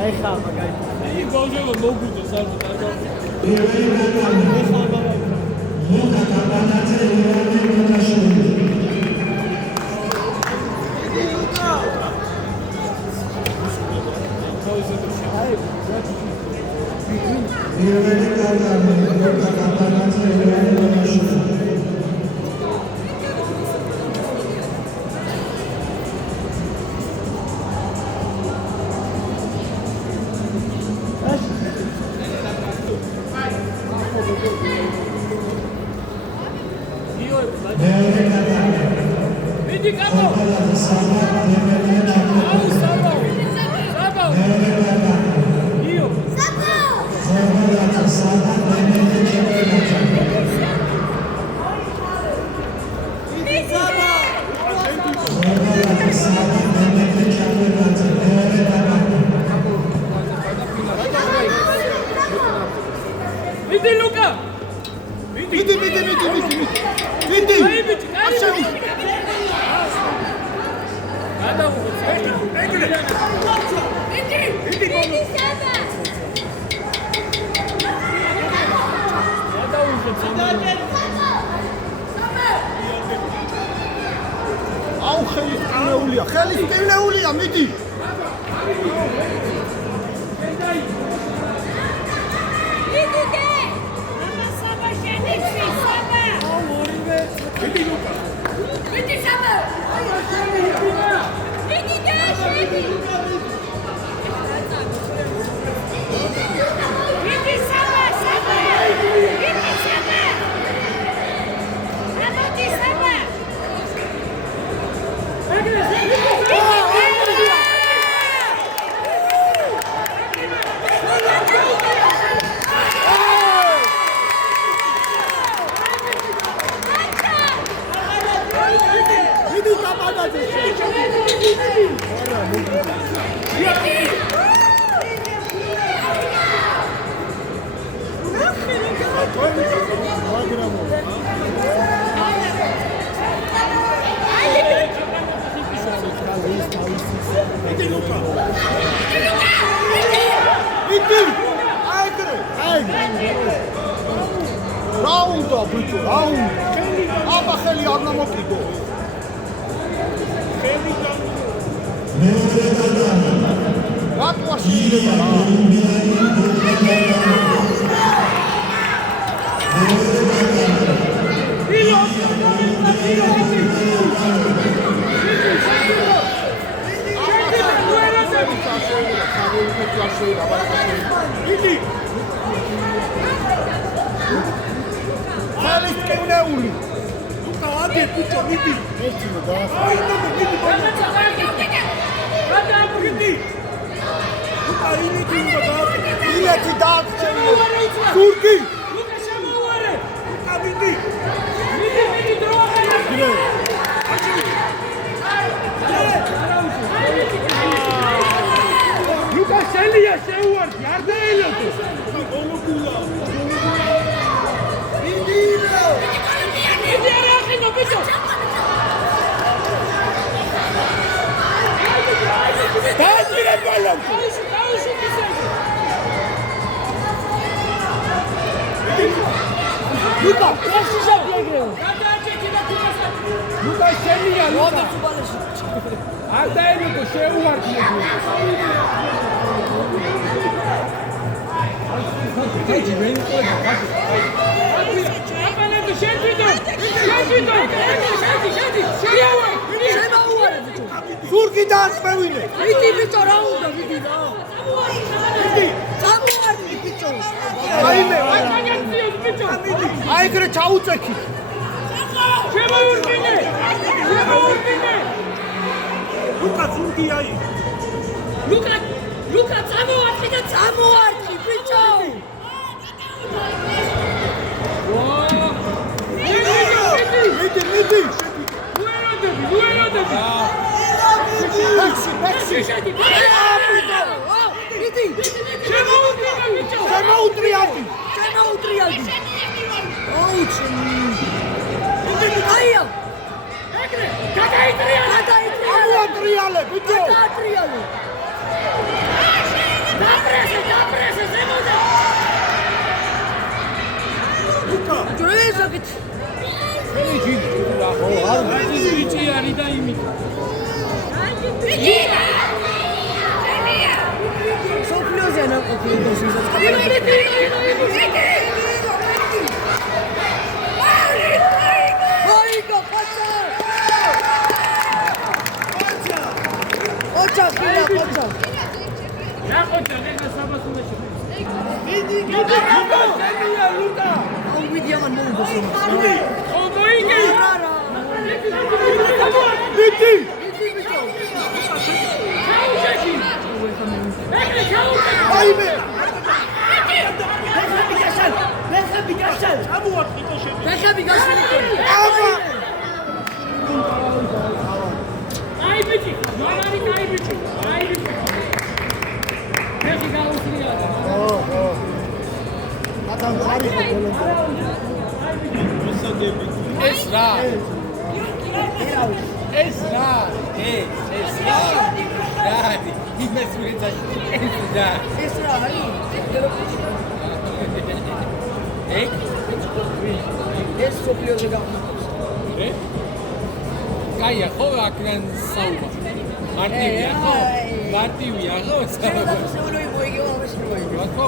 აი ხა მაგარი. იგი გოლჟევა მოგუძო საერთოდ არ გავხდი. Vedi capo! Io! Vedi Luca! Vedi! აუ ხელის ტევნეულია მიდი Adriano! Da presa, zemode! Luka! დროებებით ვიჭი არის და იმით. სოფლიოზე ნაყოფი დოსიზაც აიგო ყოჩა ყოჩა ხილა ყოჩა რა ყოჩა ნენა საბასუნაში. Luka! აუ ვიდი ამან მოუდოს რომ ო მოიგე. Vidi! Ayme! ფეხები გაშალ ფეხები გაშალ Ava! აი ბიჭი, მანარი კაი ბიჭი. აი ბიჭი. ფეხი გაუსრია. Adam xari ეს რა? ეს რა? ეს რა? რა? იმეს ვიძახი. ეს რა? ეს რა აი ეს სოფლიოზე გავნახავს კაია ხო აქან საუბა. მარტივია ხო? მარტივია ხო? შეიძლება მოსეულოი მოიგო ამას მოიგო რა თქმა